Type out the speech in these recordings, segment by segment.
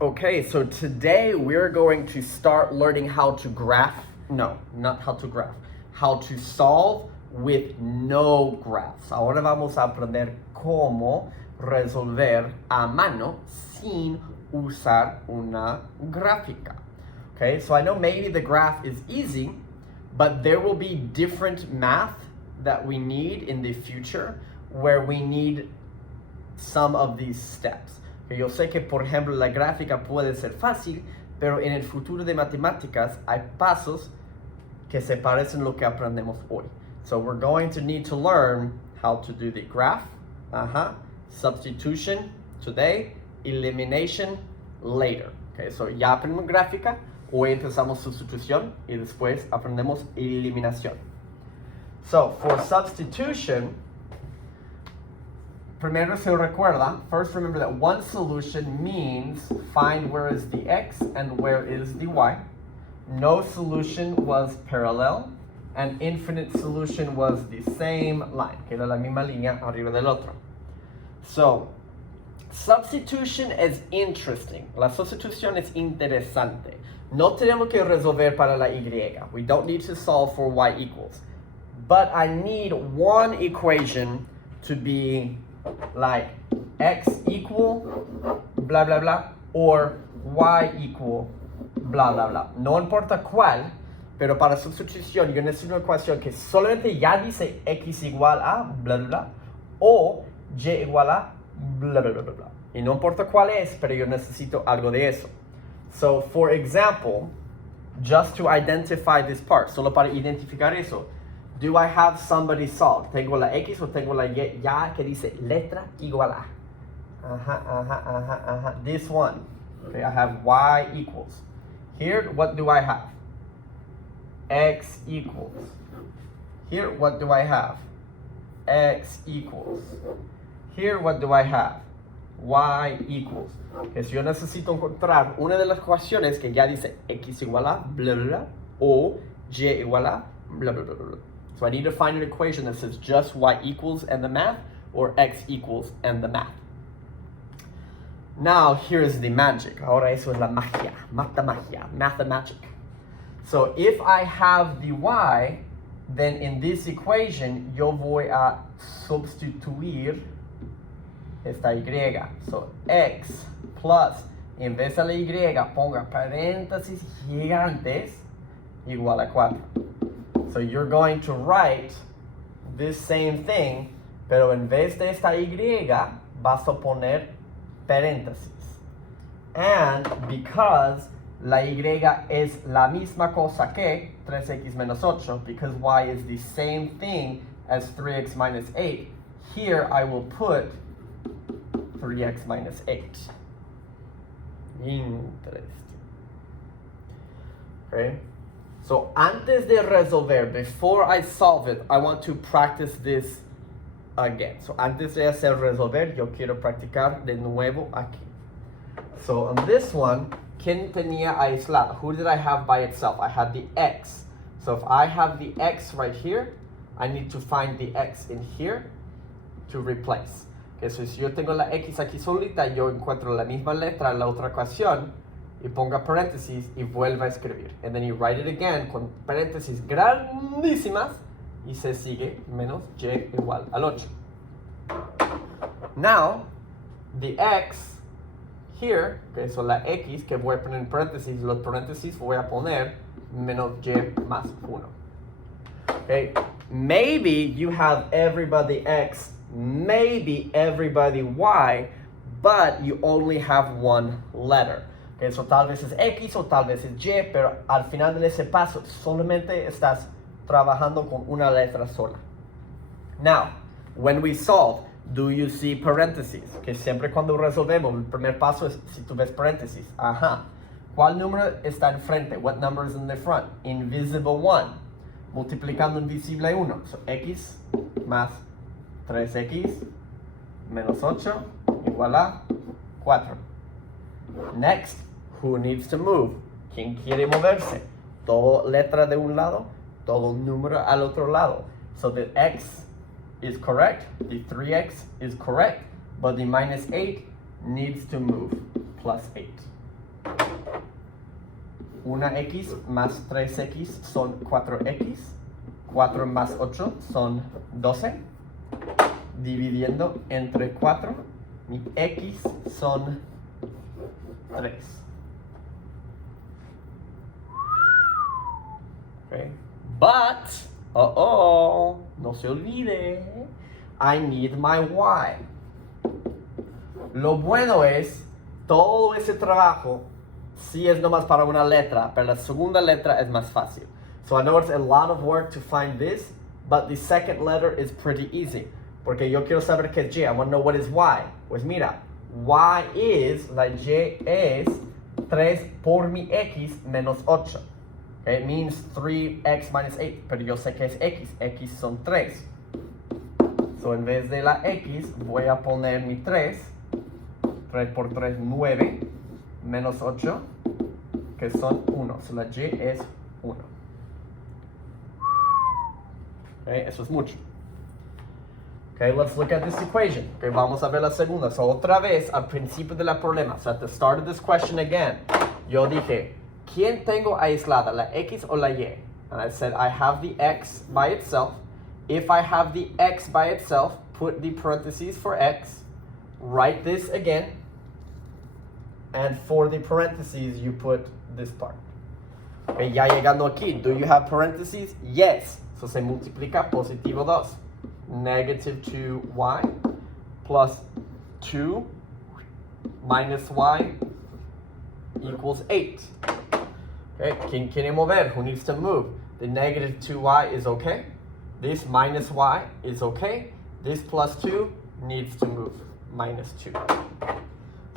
Okay, so today we're going to start learning how to graph. No, not how to graph. How to solve with no graphs. Ahora vamos a aprender cómo resolver a mano sin usar una gráfica. Okay, so I know maybe the graph is easy, but there will be different math that we need in the future where we need some of these steps. Yo sé que, por ejemplo, la gráfica puede ser fácil, pero en el futuro de matemáticas hay pasos que se parecen a lo que aprendemos hoy. So we're going to need to learn how to do the graph, substitution today, elimination later. Okay, so ya aprendemos gráfica, hoy empezamos sustitución y después aprendemos eliminación. So for substitution, primero se recuerda, first remember that one solution means find where is the x and where is the y. No solution was parallel, and infinite solution was the same line, que era la misma línea arriba del otro. So, substitution is interesting. La sustitución es interesante. No tenemos que resolver para la y. We don't need to solve for y equals. But I need one equation to be like x equal blah blah blah or y equal blah blah blah. No importa cuál, pero para sustitución yo necesito una ecuación que solamente ya dice x igual a blah blah blah o y igual a blah blah blah blah blah. Y no importa cuál es, pero yo necesito algo de eso. So for example, just to identify this part, solo para identificar eso, do I have somebody solve? ¿Tengo la X o tengo la Y ya que dice letra igual a? This one. Okay, I have Y equals. Here, what do I have? X equals. Here, what do I have? X equals. Here, what do I have? Y equals. Okay, so yo necesito encontrar una de las ecuaciones que ya dice X igual a bla bla bla o Y igual a bla bla bla bla. So I need to find an equation that says just y equals and the math, or x equals and the math. Now, here's the magic. Ahora eso es la magia, mathemagic. So if I have the y, then in this equation, yo voy a sustituir esta y. So x plus, en vez de la y, ponga paréntesis gigantes, igual a 4. So you're going to write this same thing, pero en vez de esta y, vas a poner paréntesis. And because la y es la misma cosa que 3x menos 8, because y is the same thing as 3x minus 8, here I will put 3x minus 8. Interesting. Okay? So antes de resolver, before I solve it, I want to practice this again. So antes de hacer resolver, yo quiero practicar de nuevo aquí. So on this one, ¿quién tenía aislado? Who did I have by itself? I had the x. So if I have the x right here, I need to find the x in here to replace. Okay, so si yo tengo la x aquí solita, yo encuentro la misma letra en la otra ecuación, y ponga paréntesis y vuelva a escribir. And then you write it again con paréntesis grandísimas y se sigue menos y igual al 8. Now, the x here, okay, so la x que voy a poner en paréntesis, los paréntesis voy a poner menos y más 1. Okay, maybe you have everybody x, maybe everybody y, but you only have one letter. Okay, so tal vez es X o tal vez es Y, pero al final de ese paso solamente estás trabajando con una letra sola. Now, when we solve, do you see paréntesis? Que siempre cuando resolvemos, el primer paso es si tú ves paréntesis. ¿Cuál número está enfrente? What number is in the front? Invisible 1. Multiplicando invisible 1. So, X más 3X menos 8 igual a 4. Next, who needs to move? ¿Quién quiere moverse? Todo letra de un lado, todo número al otro lado. So the x is correct, the 3x is correct, but the minus 8 needs to move, plus 8. Una x más 3x son 4x. 4 más 8 son 12. Dividiendo entre 4, mi x son 3. Okay. But, no se olvide, I need my y. Lo bueno es, todo ese trabajo sí es nomás para una letra, pero la segunda letra es más fácil. So I know it's a lot of work to find this, but the second letter is pretty easy. Porque yo quiero saber qué es y. I want to know what is y. Pues mira, y is, la y es 3 por mi x menos 8. Okay, it means 3x minus 8, pero yo sé que es x. X son 3. So en vez de la x, voy a poner mi 3. 3 por 3, 9. Menos 8, que son 1. So la y es 1. Okay, eso es mucho. Okay, let's look at this equation. Okay, vamos a ver la segunda. So otra vez, al principio de la problema. So at the start of this question again, yo dije, ¿quién tengo aislada, la x o la y? And I said, I have the x by itself. If I have the x by itself, put the parentheses for x. Write this again. And for the parentheses, you put this part. Okay, ya llegando aquí, do you have parentheses? Yes. So se multiplica positivo 2. Negative 2y plus 2 minus y equals 8. Okay, ¿quién quiere mover? Who needs to move? The negative 2y is okay. This minus y is okay. This plus 2 needs to move. Minus 2.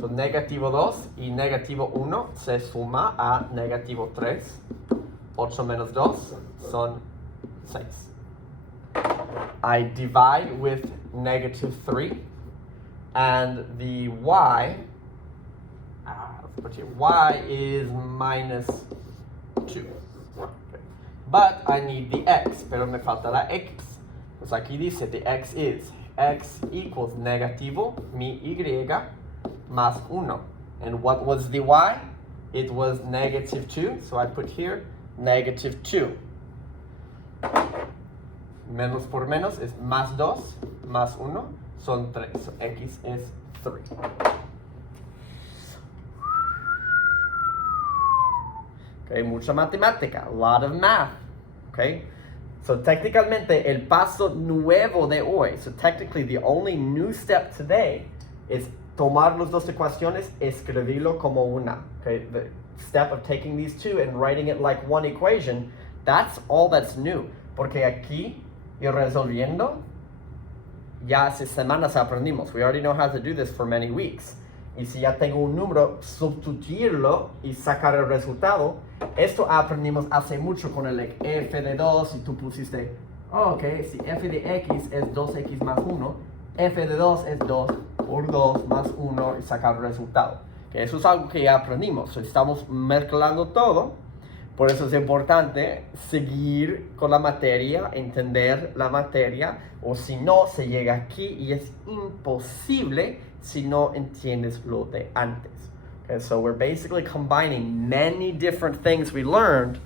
So negativo 2 y negativo 1 se suma a negativo 3. 8 menos 2 son 6. I divide with negative 3. And the y, let's put here, y is minus 2. Okay. But I need the x, pero me falta la x. Pues aquí dice, the x is, x equals negativo, mi y, más 1. And what was the y? It was negative 2, so I put here negative 2. Menos por menos es más 2, más 1, son 3. So x is 3. Okay, mucha matemática, a lot of math. Okay, so técnicamente el paso nuevo de hoy, so technically the only new step today is tomar las dos ecuaciones, escribirlo como una. Okay, the step of taking these two and writing it like one equation, that's all that's new. Porque aquí, y resolviendo, ya hace semanas aprendimos. We already know how to do this for many weeks. Y si ya tengo un número, sustituirlo y sacar el resultado. Esto aprendimos hace mucho con el f de 2 y tú pusiste, ok, si f de x es 2x más 1, f de 2 es 2 por 2 más 1 y sacar el resultado. Que eso es algo que ya aprendimos. Estamos mezclando todo. Por eso es importante seguir con la materia, entender la materia, o si no, se llega aquí y es imposible si no entiendes lo de antes. Okay, so we're basically combining many different things we learned,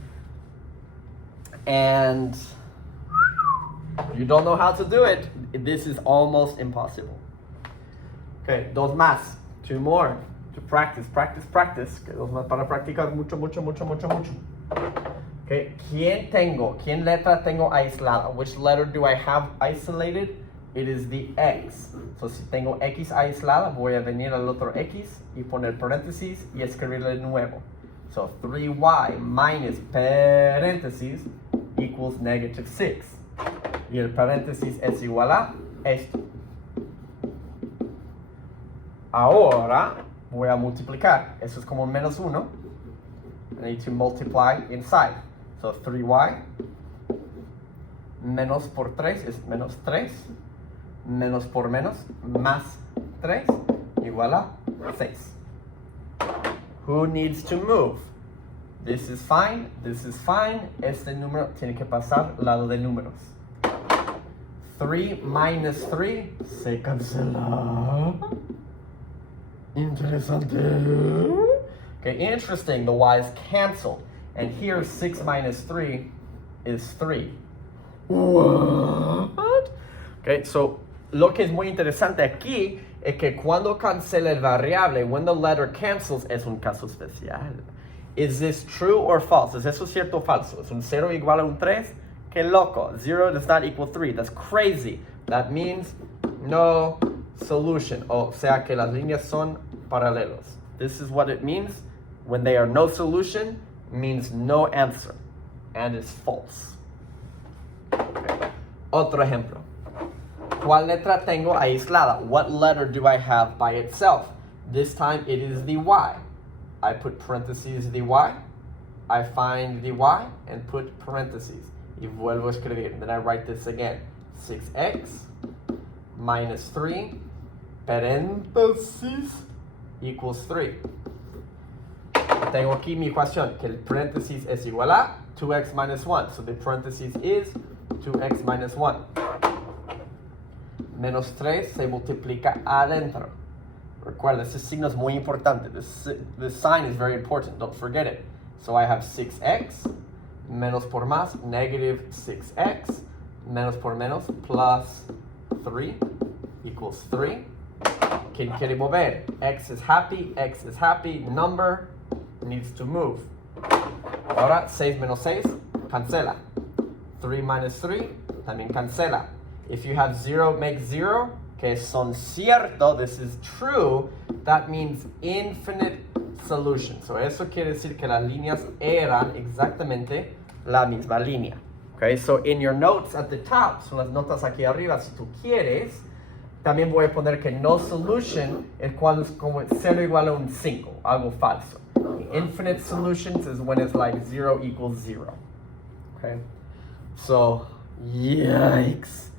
and if you don't know how to do it, this is almost impossible. Okay, dos más, 2 more, to practice. Que dos más para practicar mucho. Okay, ¿quién letra tengo aislada? Which letter do I have isolated? It is the x. So si tengo x aislada, voy a venir al otro x y poner paréntesis y escribirle de nuevo. So 3y minus paréntesis equals negative 6. Y el paréntesis es igual a esto. Ahora voy a multiplicar. Eso es como menos 1. I need to multiply inside. So 3y menos por 3 es menos 3. Menos por menos, más 3, igual a 6. Who needs to move? This is fine. Este número tiene que pasar al lado de números. 3 minus 3 se cancela. Interesante. Okay, interesting, the y's canceled. And here 6 minus 3 is 3. What? Okay, so lo que es muy interesante aquí es que cuando cancela el variable, when the letter cancels, es un caso especial. Is this true or false? ¿Es eso cierto o falso? ¿Es un 0 igual a un 3? ¡Qué loco! 0 does not equal 3. That's crazy. That means no solution. O sea que las líneas son paralelos. This is what it means when they are no solution, means no answer. And it's false. Okay. Otro ejemplo. ¿Cuál letra tengo aislada? What letter do I have by itself? This time it is the Y. I put parentheses the Y. I find the Y and put parentheses. Y vuelvo a escribir. Then I write this again. 6x minus 3 paréntesis equals 3. Tengo aquí mi ecuación, que el paréntesis es igual a 2x minus 1. So the parenthesis is 2x minus 1. Menos 3 se multiplica adentro. Recuerda, ese signo es muy importante. This sign is very important. Don't forget it. So I have 6x, menos por más, negative 6x, menos por menos, plus 3 equals 3. ¿Quién quiere mover? X is happy, number needs to move. Ahora, 6 menos 6, cancela. 3 minus 3, también cancela. If you have 0, make 0, que son cierto, this is true, that means infinite solution. So eso quiere decir que las líneas eran exactamente la misma línea. Okay, so in your notes at the top, son las notas aquí arriba, si tú quieres, también voy a poner que no solution es cuando es como 0 igual a un 5, algo falso. Infinite solutions is when it's like 0 equals 0. Okay, so, yikes.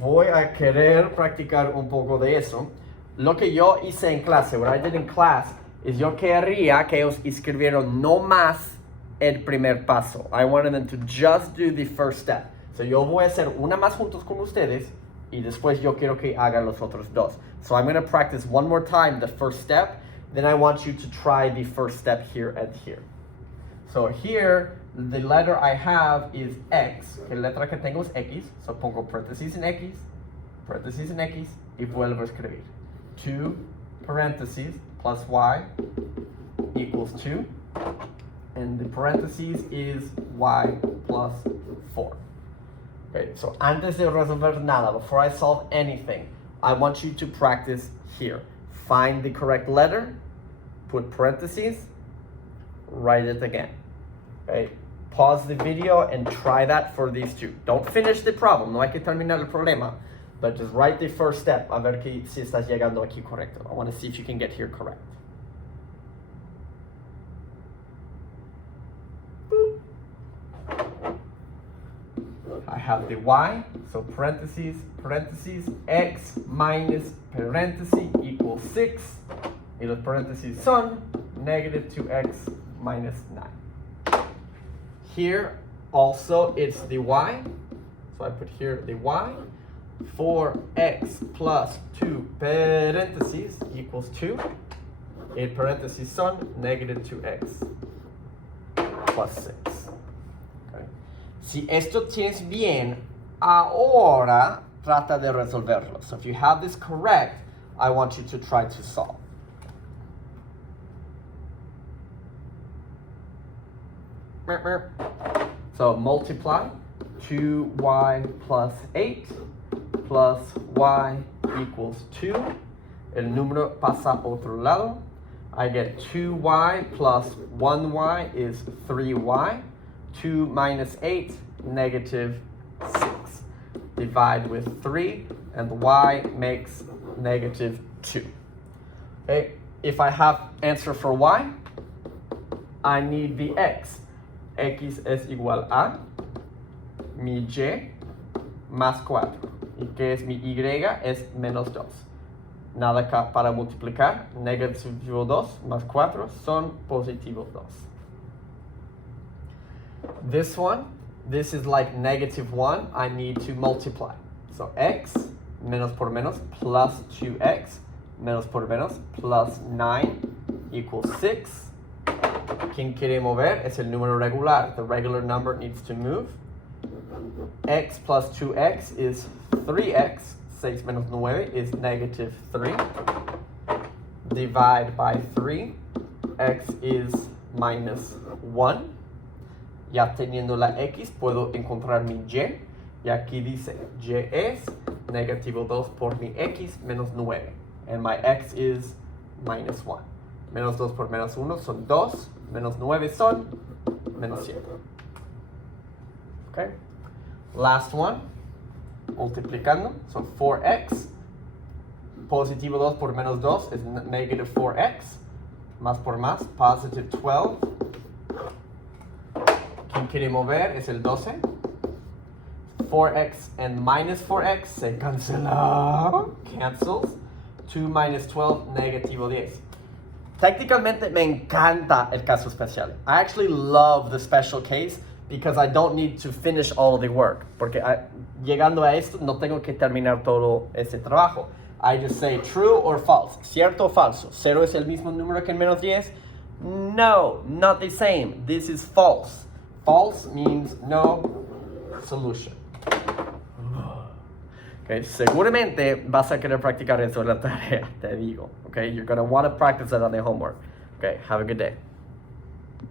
Voy a querer practicar un poco de eso. Lo que yo hice en clase, what I did in class, is yo quería que ellos escribieran no más el primer paso. I wanted them to just do the first step. So yo voy a hacer una más juntos con ustedes y después yo quiero que hagan los otros dos. So I'm going to practice one more time the first step. Then I want you to try the first step here and here. So here, the letter I have is X. Que la letra que tengo es X. So pongo paréntesis en X y vuelvo a escribir. 2 parentheses plus Y equals 2. And the parentheses is Y plus 4. Okay, so antes de resolver nada, before I solve anything, I want you to practice here. Find the correct letter, put parentheses, write it again. Okay, pause the video and try that for these two. Don't finish the problem, no hay que terminar el problema, but just write the first step, a ver si estás llegando aquí correcto. I want to see if you can get here correct. I have the Y, so parentheses, X minus parenthesis equals 6. Y los parentheses son negative 2X minus 9. Here also it's the Y, so I put here the Y. 4X plus 2 parentheses equals 2. Y parentheses son negative 2X plus 6. Si esto tienes bien, ahora trata de resolverlo. So if you have this correct, I want you to try to solve. So multiply 2y plus 8 plus y equals 2. El número pasa a otro lado. I get 2y plus 1y is 3y. 2 minus 8, negative 6. Divide with 3, and y makes negative 2. Okay, if I have answer for y, I need the x. X es igual a mi y más 4. ¿Y qué es mi y? Es menos 2. Nada acá para multiplicar. Negativo 2 más 4 son positivo 2. This one, this is like negative 1. I need to multiply. So x, menos por menos, plus 2x, menos por menos, plus 9 equals 6. ¿Quién quiere mover? Es el número regular. The regular number needs to move. X plus 2x is 3x. 6 menos 9 is negative 3. Divide by 3. X is minus 1. Ya teniendo la x, puedo encontrar mi y. Y aquí dice, y es negativo 2 por mi x menos 9. And my x is minus 1. Menos 2 por menos 1 son 2. Menos 9 son menos 7. Okay? Last one. Multiplicando. So 4x. Positivo 2 por menos 2 es negative 4x. Más por más, positive 12. ¿Quién quiere mover? Es el 12. 4x and minus 4x se cancela. Cancels. 2 minus 12, negativo 10. Técnicamente me encanta el caso especial. I actually love the special case because I don't need to finish all of the work. Porque llegando a esto no tengo que terminar todo ese trabajo. I just say true or false. ¿Cierto o falso? ¿0 es el mismo número que el menos 10? No, not the same. This is false. False means no solution. Okay, seguramente vas a querer practicar eso en la tarea, te digo. Okay, you're going to want to practice it on the homework. Okay, have a good day.